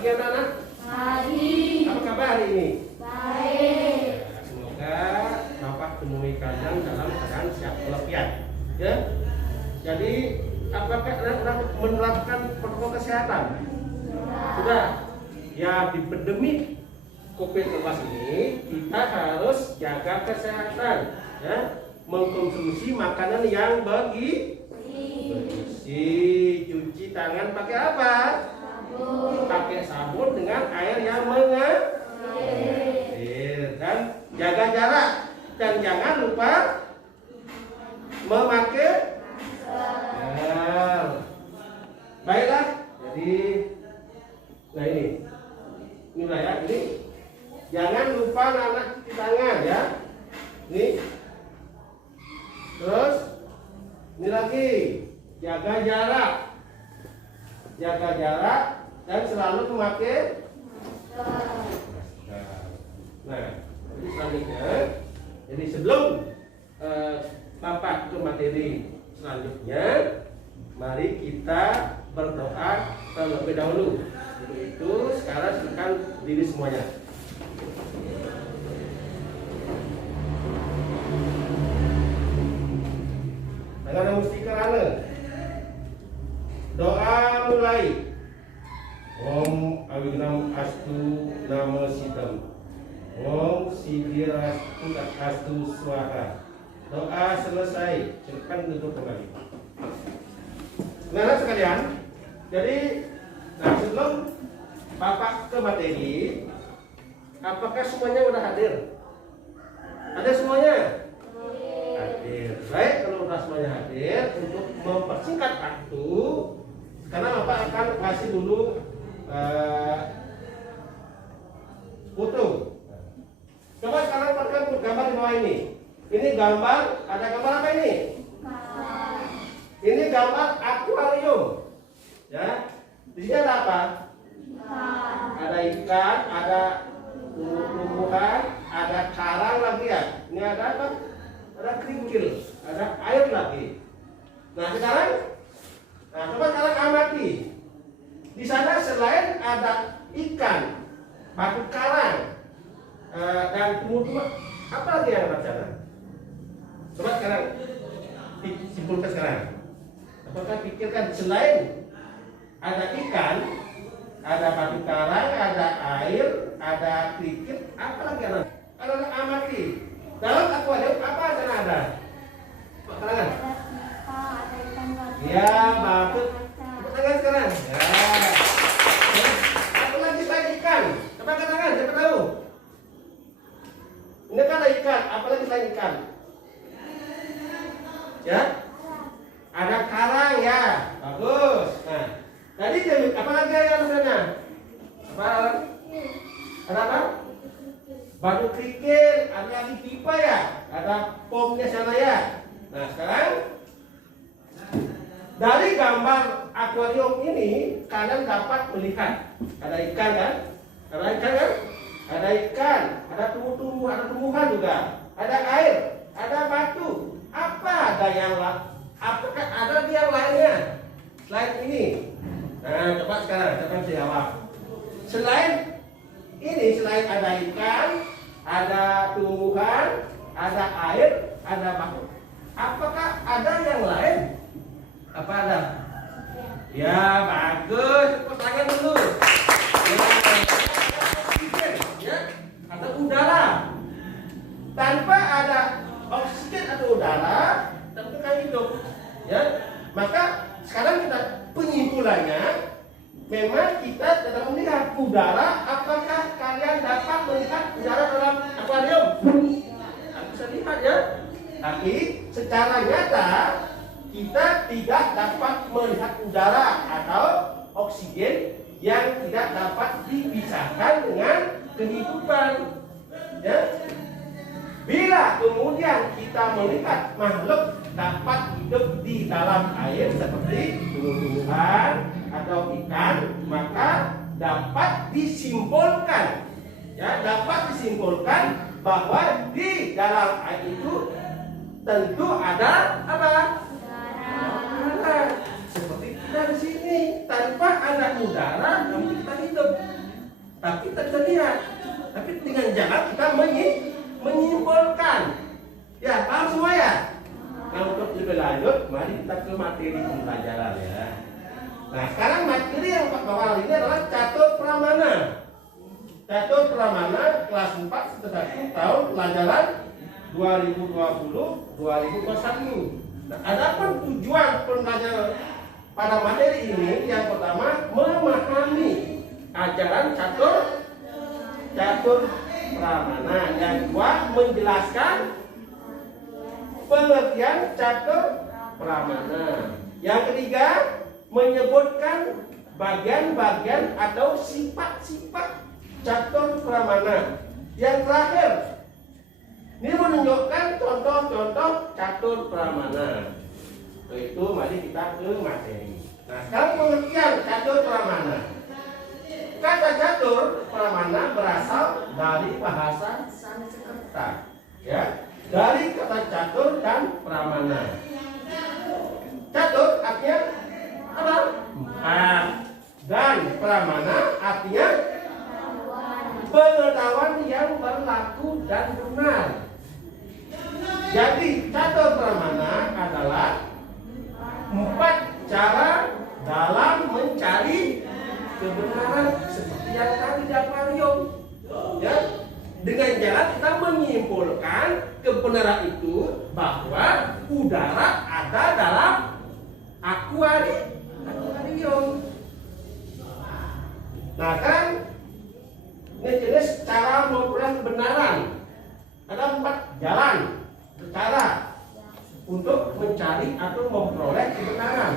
Pagi anak-anak. Pagi. Apa kabar hari ini? Baik. Semoga Bapak temui kalian dalam keadaan siap walafiat. Ya. Jadi apakah sudah menerapkan protokol kesehatan? Sudah. Ya, di pandemi COVID-19 ini kita harus jaga kesehatan, ya. Mengkonsumsi makanan yang bersih, cuci tangan pakai apa? Pakai sabun dengan air yang mengalir, dan jaga jarak, dan jangan lupa memakai masker. Baiklah, jadi nah inilah ya, ini jangan lupa anak cuci tangan ya. Ini terus ini lagi jaga jarak dan selalu memakai masker. Nah, jadi selanjutnya, jadi sebelum Bapak ke materi selanjutnya, mari kita berdoa terlebih dahulu. Untuk itu sekarang silakan berdiri semuanya. Dengan mesti kerana doa mulai. Om Awignam Astu Namo Siddham. Om Siddhirastu Astu Swaha. Doa selesai. Silakan duduk kembali. Nah sekalian, jadi sebelum Bapak ke materi, apakah semuanya sudah hadir? Ada semuanya? Hadir. Baik, kalau sudah semuanya hadir, untuk mempersingkat waktu, karena Bapak akan kasih dulu foto. Coba sekarang perhatikan gambar di bawah ini. Ini gambar, ada gambar apa ini? Ini gambar akuarium. Ya. Di sini ada apa? Ada ikan, ada tumbuhan, ada karang lagi ya. Ini ada apa? Ada kerikil, ada air lagi. Nah sekarang, coba sekarang amati. Di sana selain ada ikan, batu karang, dan tumbuhan, apa lagi yang ada di sana? Coba sekarang simpulkan sekarang. Apakah pikirkan selain ada ikan, ada batu karang, ada air, ada kerikil, apa lagi ada? Ada amati. Dalam akuarium apa yang ada? Pak tangan. Ya, bagus. Tepuk tangan sekarang. Ya. Apa lagi selain ikan? Coba angkat tangan, siapa tahu? Ini kan ada ikan, apa lagi selain ikan? Ya? Ada karang ya, bagus. Nah, tadi apa lagi yang sana? Apa? Ada apa? Batu kerikil, ada lagi pipa ya, ada pomnya sana ya. Nah sekarang dari gambar akuarium ini kalian dapat melihat ada ikan kan? Ada ikan kan? Ada ikan, ada tumbuhan juga, ada air, ada batu. Apa ada yang lain? Apakah ada yang lainnya selain ini? Nah coba sekarang kita jawab. Selain ini, selain ada ikan, ada tumbuhan, ada air, ada batu, apakah ada yang lain? Apa ada? Ya bagus, tepuk tangan dulu. Ya, ada udara. Tanpa ada oksigen atau udara, tentu kan hidup. Ya, maka sekarang kita penyimpulannya. Memang kita dalam melihat udara, apakah kalian dapat melihat udara dalam akuarium? Bisa lihat ya. Tapi secara nyata kita tidak dapat melihat udara atau oksigen yang tidak dapat dipisahkan dengan kehidupan. Ya. Bila kemudian kita melihat makhluk dapat hidup di dalam air seperti tumbuhan atau ikan, maka dapat disimpulkan, ya, dapat disimpulkan bahwa di dalam air itu tentu ada apa? Udara. Seperti kita di sini, tanpa ada udara, kita hidup. tapi tak terlihat. Tapi dengan jalan kita menyimpulkan. Ya, paham semua ya? Nah, untuk lebih lanjut, mari kita ke materi pembelajaran ya. Nah, sekarang materi yang bawah ini adalah catur pramana. Catur pramana kelas 4 semester 1 tahun pelajaran 2020-2021. Nah, adapun tujuan pembelajaran pada materi ini yang pertama memahami ajaran catur pramana, yang kedua menjelaskan pengertian catur pramana, yang ketiga menyebutkan bagian-bagian atau sifat-sifat catur pramana, yang terakhir ini menunjukkan contoh-contoh catur pramana. Itu mari kita ke materi. Nah, sekarang pengertian catur pramana. Kata catur pramana berasal dari bahasa Sanskerta, ya, dari kata catur dan pramana. Catur artinya apa? Empat, dan pramana artinya pengetahuan yang berlaku dan benar. Jadi catur pramana adalah 4 cara dalam mencari kebenaran seperti yang tadi di akuarium, ya. Dengan jalan kita menyimpulkan kebenaran itu bahwa udara ada dalam akuarium. Nah kan, ini jenis cara memperoleh kebenaran. Ada 4 jalan cara untuk mencari atau memperoleh kebenaran.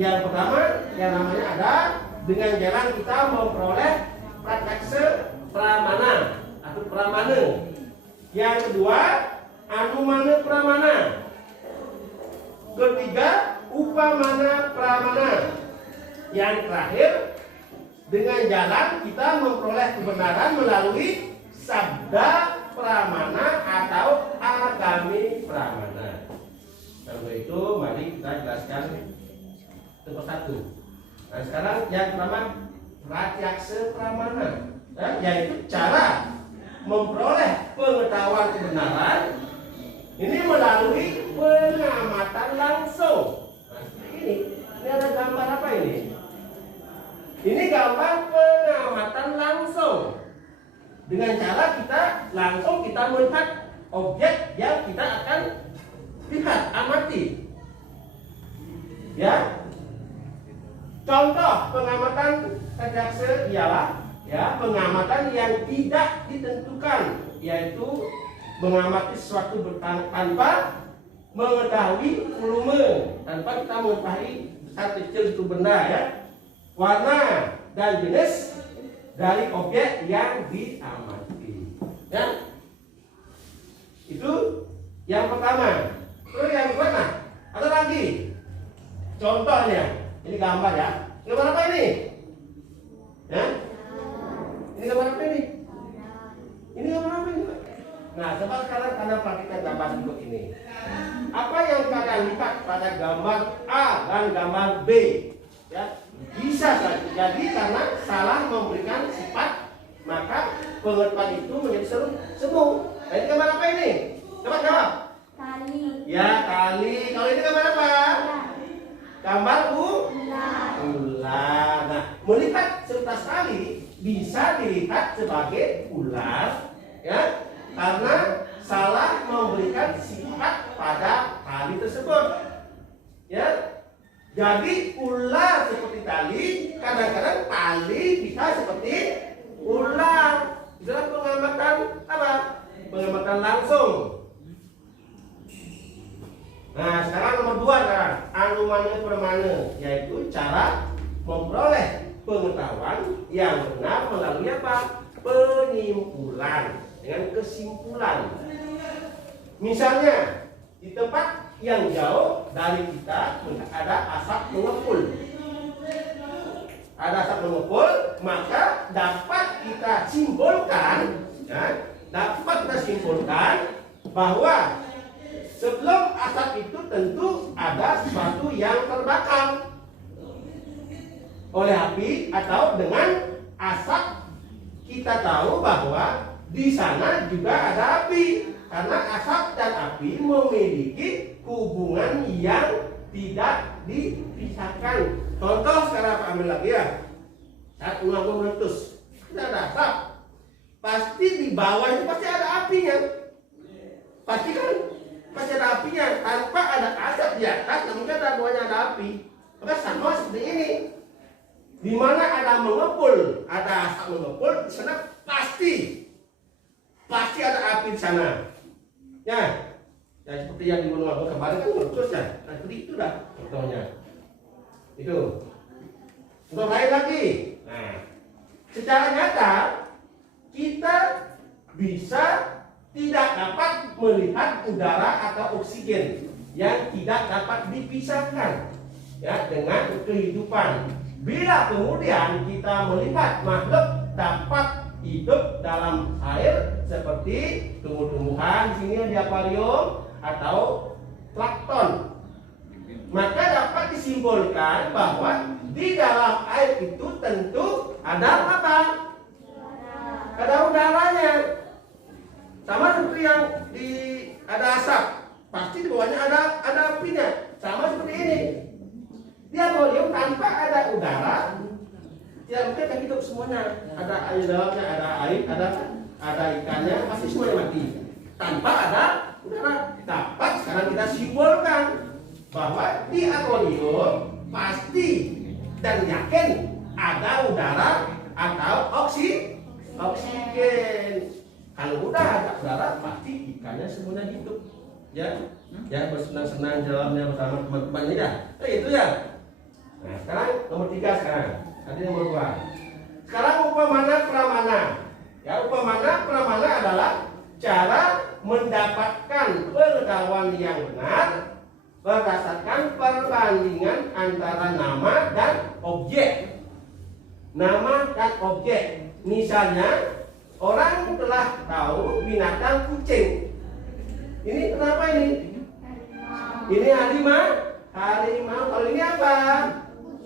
Yang pertama yang namanya ada dengan jalan kita memperoleh pratyeksa pramana atau pramana. Yang kedua anumana pramana. Ketiga upamana pramana. Yang terakhir dengan jalan kita memperoleh kebenaran melalui sabda pramana atau agami pramana. Untuk itu mari kita jelaskan satu persatu. Nah, sekarang yang pertama pratyeksa pramana, yaitu cara memperoleh pengetahuan kebenaran ini melalui pengamatan langsung. Nah, ini ada gambar apa ini? Ini gambar pengamatan langsung. Dengan cara kita langsung melihat objek yang kita akan lihat, amati. Ya. Contoh pengamatan pratyeksa ialah ya pengamatan yang tidak ditentukan, yaitu mengamati sesuatu tanpa mengetahui volume, tanpa kita mengetahui besar kecil itu benda, ya, warna dan jenis dari objek yang diamati, ya. Itu yang pertama. Terus yang kedua, nah, ada lagi contohnya. Ini gambar ya. Gambar apa ini? Ya? Ini gambar apa ini? Ini gambar apa ini? Nah, coba sekarang kalian perhatikan gambar berikut ini. Apa yang kalian lihat pada gambar A dan gambar B? Ya, bisa jadi karena salah memberikan sifat, maka pengetahuan itu menjadi semu. Nah, ini gambar apa ini? Coba jawab. Tali. Ya, tali. Kalau ini gambar apa? Gambar ular. Nah, melihat serta sekali bisa dilihat sebagai ular, ya, karena salah memberikan sifat pada tali tersebut, ya. Jadi ular seperti tali, kadang-kadang tali bisa seperti ular. Itulah pengamatan apa? Pengamatan langsung. Nah, sekarang nomor 2 kan, anumana pramana, yaitu cara memperoleh pengetahuan yang benar melalui apa? Penyimpulan, dengan kesimpulan. Misalnya di tempat yang jauh dari kita ada asap mengepul. Ada asap mengepul, maka dapat kita simpulkan, ya, bahwa sebelum asap itu tentu ada sesuatu yang terbakar oleh api atau dengan asap kita tahu bahwa di sana juga ada api. Karena asap dan api memiliki hubungan yang tidak dipisahkan. Contoh sekarang Pak ambil lagi ya. Saat lampu meletus, kita ada asap. Pasti di bawah itu pasti ada apinya. Pasti kan? Pasti ada apinya. Tanpa ada asap di atas, mungkin ada bawahnya ada api. Maka sama seperti ini. Di mana ada mengepul, ada asap mengepul, di sana pasti ada api di sana. Ya, seperti yang di Gunung Agung kemarin kan meletus ya. Nah, seperti itu dah contohnya. Itu. Untuk lain lagi. Nah, secara nyata kita bisa tidak dapat melihat udara atau oksigen yang tidak dapat dipisahkan ya dengan kehidupan. Bila kemudian kita melihat makhluk dapat hidup dalam air seperti tumbuh-tumbuhan di sini di akuarium atau plankton, maka dapat disimpulkan bahwa di dalam air itu tentu ada apa? Ada udaranya. Sama seperti yang ada asap, pasti di bawahnya ada apinya. Sama seperti ini. Di akuarium tanpa ada udara, tidak mungkin akan hidup semuanya. Ada air dalamnya, ada air, ada ikannya, pasti semuanya mati. Tanpa ada udara. Dapat sekarang kita simpulkan bahwa di akuarium pasti dan yakin ada udara atau oksigen. Kalau udah ada udara, pasti ikannya semuanya hidup. Ya bersenang-senang dalamnya bersama teman-temannya ya. Itu ya. Nah, sekarang nomor 3 sekarang. Tadi nomor 2. Sekarang upamana pramana. Ya, upamana pramana adalah cara mendapatkan pengetahuan yang benar berdasarkan perbandingan antara nama dan objek. Nama dan objek. Misalnya, orang telah tahu binatang kucing. Ini kenapa ini? Ini harimau. Kalau ini apa?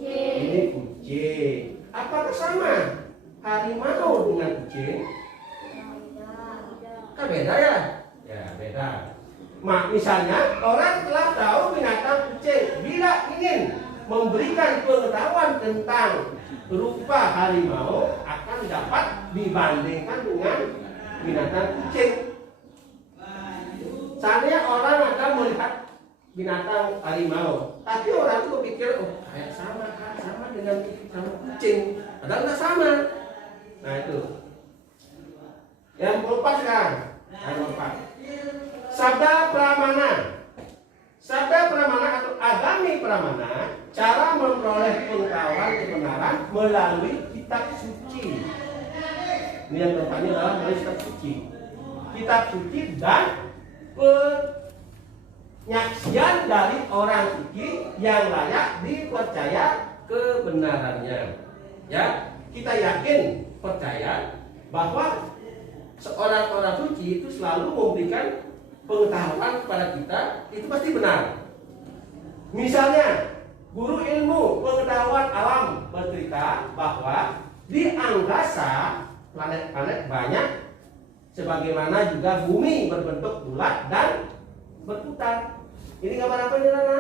Ini kucing. Apakah sama harimau dengan kucing? Kan beda ya? Ya beda. Misalnya orang telah tahu binatang kucing. Bila ingin memberikan pengetahuan tentang rupa harimau, akan dapat dibandingkan dengan binatang kucing. Seandainya orang akan melihat binatang harimau, tapi orang itu pikir, oh kayak sama dengan kucing, padahal nggak sama. Nah itu. Yang keempat sekarang, yang keempat. Sabda pramana. Sabda pramana atau agami pramana, cara memperoleh pengetahuan kebenaran melalui kitab suci. Ini yang keempatnya adalah melalui kitab suci. Kitab suci dan penyaksian dari orang suci yang layak dipercaya kebenarannya. Ya, kita yakin percaya bahwa seorang orang suci itu selalu memberikan pengetahuan kepada kita, itu pasti benar. Misalnya, guru ilmu pengetahuan alam bercerita bahwa di angkasa planet-planet banyak, sebagaimana juga bumi berbentuk bulat dan berputar. Ini gambar apa ini, Nana?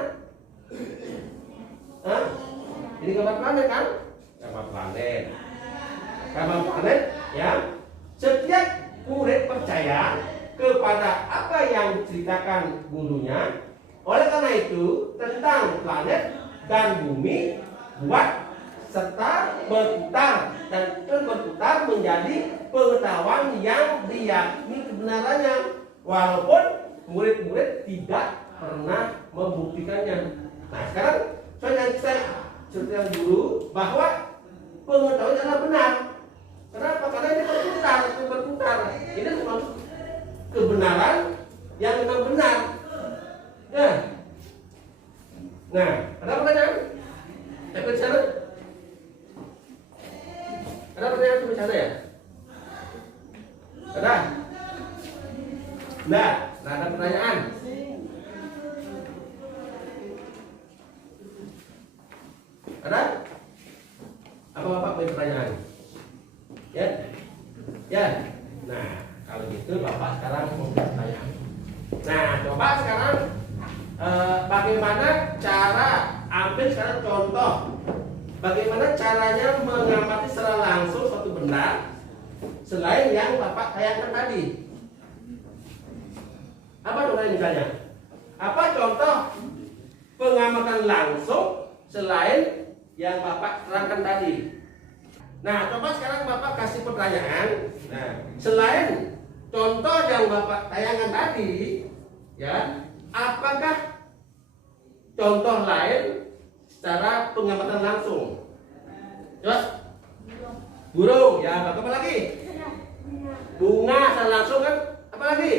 Hah? Ini gambar planet kan? Gambar planet. Gambar planet, ya. Setiap murid percaya kepada apa yang diceritakan gurunya. Oleh karena itu, tentang planet dan bumi buat serta berputar, dan berputar menjadi pengetahuan yang diyakini kebenarannya, walaupun murid-murid tidak pernah membuktikannya. Nah sekarang saya ceritakan dulu bahwa pengetahuan adalah benar. Kenapa? Karena ini berputar. Ini bukan kebenaran yang memang benar. Ya. Nah, ada pertanyaan? Saya bicara. Ada pertanyaan sampai sana ya? Ada? Nah, ada pertanyaan. Ada? Apa Bapak punya pertanyaan? Ya? Ya. Nah, kalau gitu Bapak sekarang mau bertanya. Nah, coba sekarang bagaimana cara ambil sekarang contoh. Bagaimana caranya mengamati secara langsung suatu benda selain yang Bapak tayangkan tadi? Apa contohnya misalnya? Apa contoh pengamatan langsung selain yang Bapak terangkan tadi? Nah, coba sekarang Bapak kasih pertanyaan. Nah, selain contoh yang Bapak tayangkan tadi, ya, apakah contoh lain secara pengamatan langsung? Coba. Burung, ya, apa lagi? Bunga secara langsung kan? Apa lagi?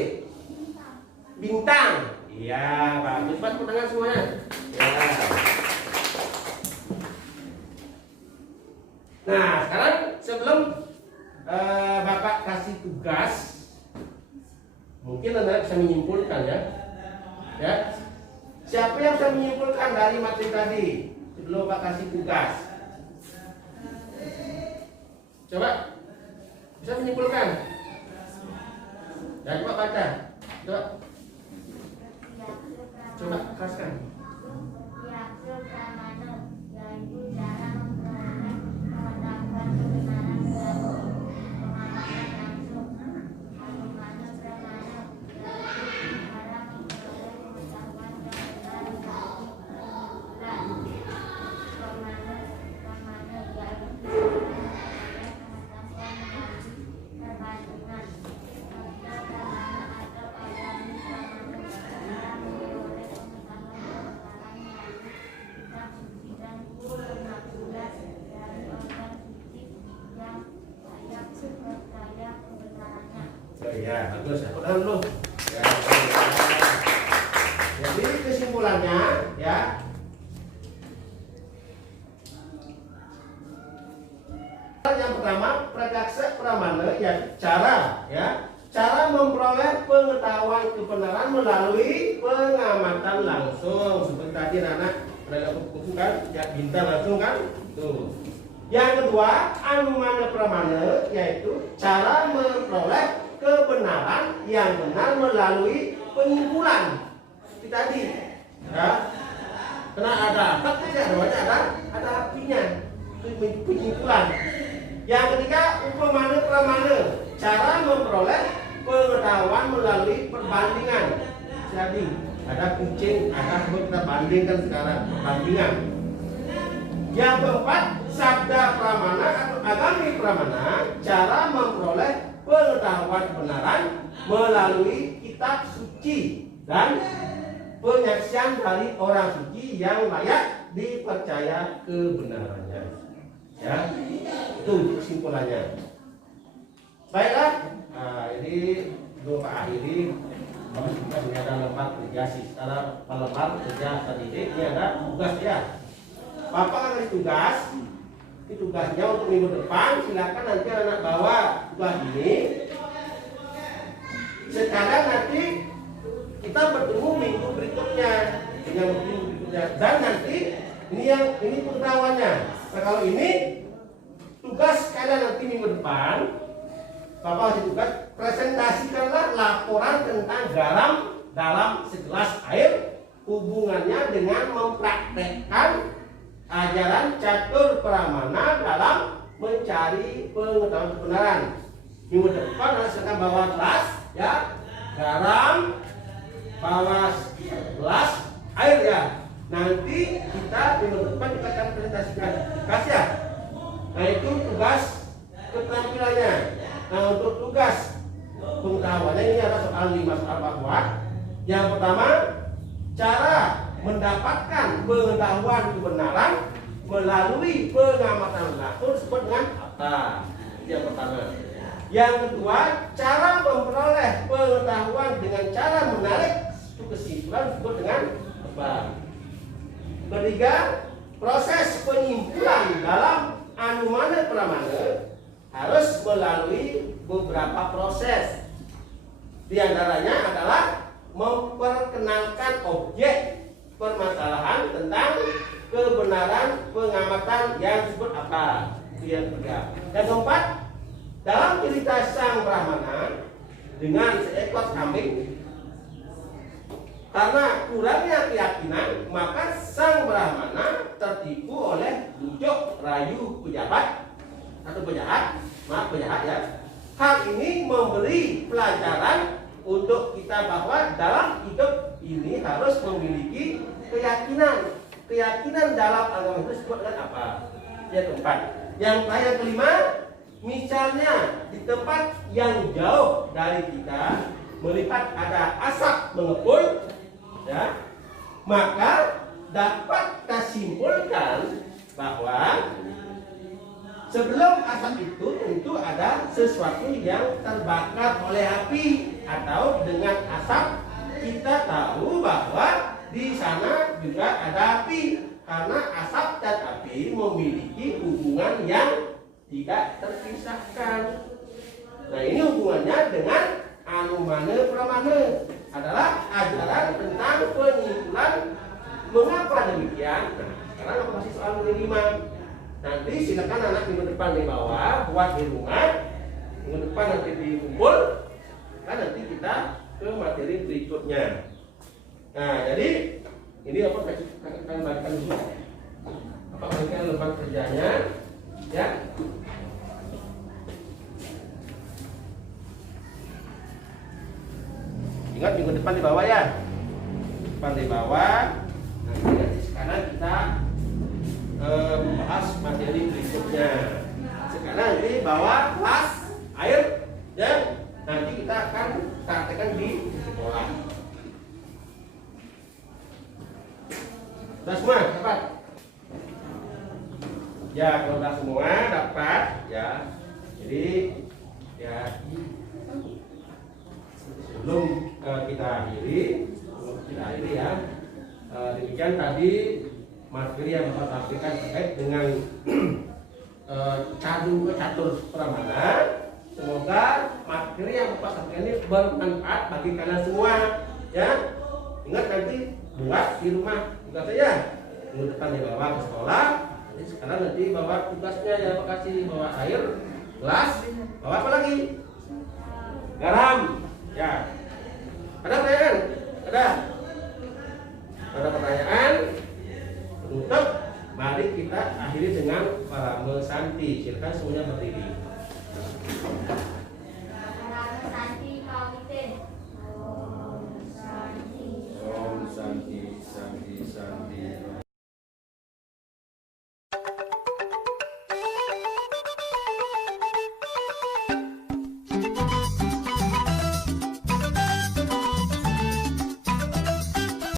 Bintang. Iya, bagus banget pertanyaan semuanya. Ya. Nah, sekarang sebelum Bapak kasih tugas, mungkin Anda bisa menyimpulkan ya. Ya. Siapa yang bisa menyimpulkan dari materi tadi sebelum Bapak kasih tugas? Coba bisa menyimpulkan. Ya, coba baca. Coba keraskan. Ya, bagus. Aku tahan dulu. Ya, jadi kesimpulannya, ya. Yang pertama, prakaksa pramana, ya, cara, ya, cara memperoleh pengetahuan kebenaran melalui pengamatan langsung. Seperti tadi anak kan, ya, bintang langsung kan, tuh. Yang kedua, anumana pramana, yaitu cara memperoleh kebenaran yang benar melalui penyimpulan. Seperti tadi, ya. Karena ada fakta, ada artinya, penyimpulan. Yang ketiga, upamana pramana, cara memperoleh pengetahuan melalui perbandingan. Jadi ada kucing, ada kita bandingkan sekarang perbandingan. Yang keempat, sabda pramana atau agami pramana, cara memperoleh pengetahuan kebenaran melalui kitab suci dan penyaksian dari orang suci yang layak dipercaya kebenarannya. Ya, itu kesimpulannya. Baiklah, nah, ini doa akhiri. Kita ini ada lembar kerja secara lembar kerja tadi ini ada tugas ya. Bapak kasih tugas. Ini tugasnya untuk minggu depan. Silakan nanti anak bawa tugas ini. Sekarang nanti kita bertemu minggu berikutnya, dan nanti ini pengetahuannya. Nah, kalau ini tugas kalian nanti minggu depan, Bapak kasih tugas, presentasikanlah laporan tentang garam dalam segelas air, hubungannya dengan mempraktekkan ajaran catur pramana dalam mencari pengetahuan kebenaran. Minggu depan harus akan bawa gelas, ya, garam, bawa gelas air ya. Nanti kita minggu depan kita akan presentasikan. Kasih ya. Nah, itu tugas keterampilannya. Nah, untuk tugas pengetahuannya ini ada soal 5 soal Pak buat. Yang pertama, cara mendapatkan pengetahuan kebenaran melalui pengamatan langsung disebut dengan apa? Yang pertama. Yang kedua, cara memperoleh pengetahuan dengan cara menarik kesimpulan disebut dengan apa? Ketiga, proses penyimpulan dalam anumana pramana harus melalui beberapa proses. Di antaranya adalah memperkenalkan objek permasalahan tentang kebenaran pengamatan yang disebut apa. Itu yang ketiga. Yang keempat, dalam cerita sang Brahmana dengan seekor kambing, karena kurangnya keyakinan, maka sang Brahmana tertipu oleh bujuk rayu pejabat atau penjahat ya. Hal ini memberi pelajaran untuk kita bahwa dalam hidup ini harus memiliki keyakinan. Keyakinan dalam agama itu disebut dengan apa? Yang keempat. Yang kelima, misalnya di tempat yang jauh dari kita melihat ada asap mengepul, ya, maka dapat kita simpulkan bahwa sebelum asap itu tentu ada sesuatu yang terbakar oleh api, atau dengan asap kita tahu bahwa di sana juga ada api, karena asap dan api memiliki hubungan yang tidak terpisahkan. Nah, ini hubungannya dengan Anumana Pramana adalah ajaran tentang penyimpulan mengapa demikian. Nah, sekarang aku kasih soal kelima. Nanti silakan anak minggu depan di bawah buat di rumah, minggu depan nanti dikumpul, kan nanti kita ke materi berikutnya. Nah, jadi ini apa akan bagikan dulu. Apa bagikan lepas kerjanya, ya? Ingat minggu depan di bawah ya. Depan di bawah. Nanti sekarang kita membahas materi berikutnya. Sekarang nanti bawa gelas air, ya. Nanti kita akan praktekkan di sekolah. Sudah semua dapat? Ya, kalau sudah semua dapat, ya. Jadi ya sebelum kita akhiri ya. Demikian tadi materi yang Bapak sampaikan terkait dengan catur pramana. Semoga materi yang Bapak sampaikan ini bermanfaat bagi kalian semua, ya. Ingat nanti buat di rumah tugas saya. Minggu depan dibawa ke sekolah. Jadi sekarang nanti bawa tugasnya ya, Pak kasih bawa air, gelas, bawa apa lagi? Garam, ya. Ada pertanyaan? Ada? Ada pertanyaan? Penutup, mari kita akhiri dengan Parama Santi. Silakan semuanya berdiri.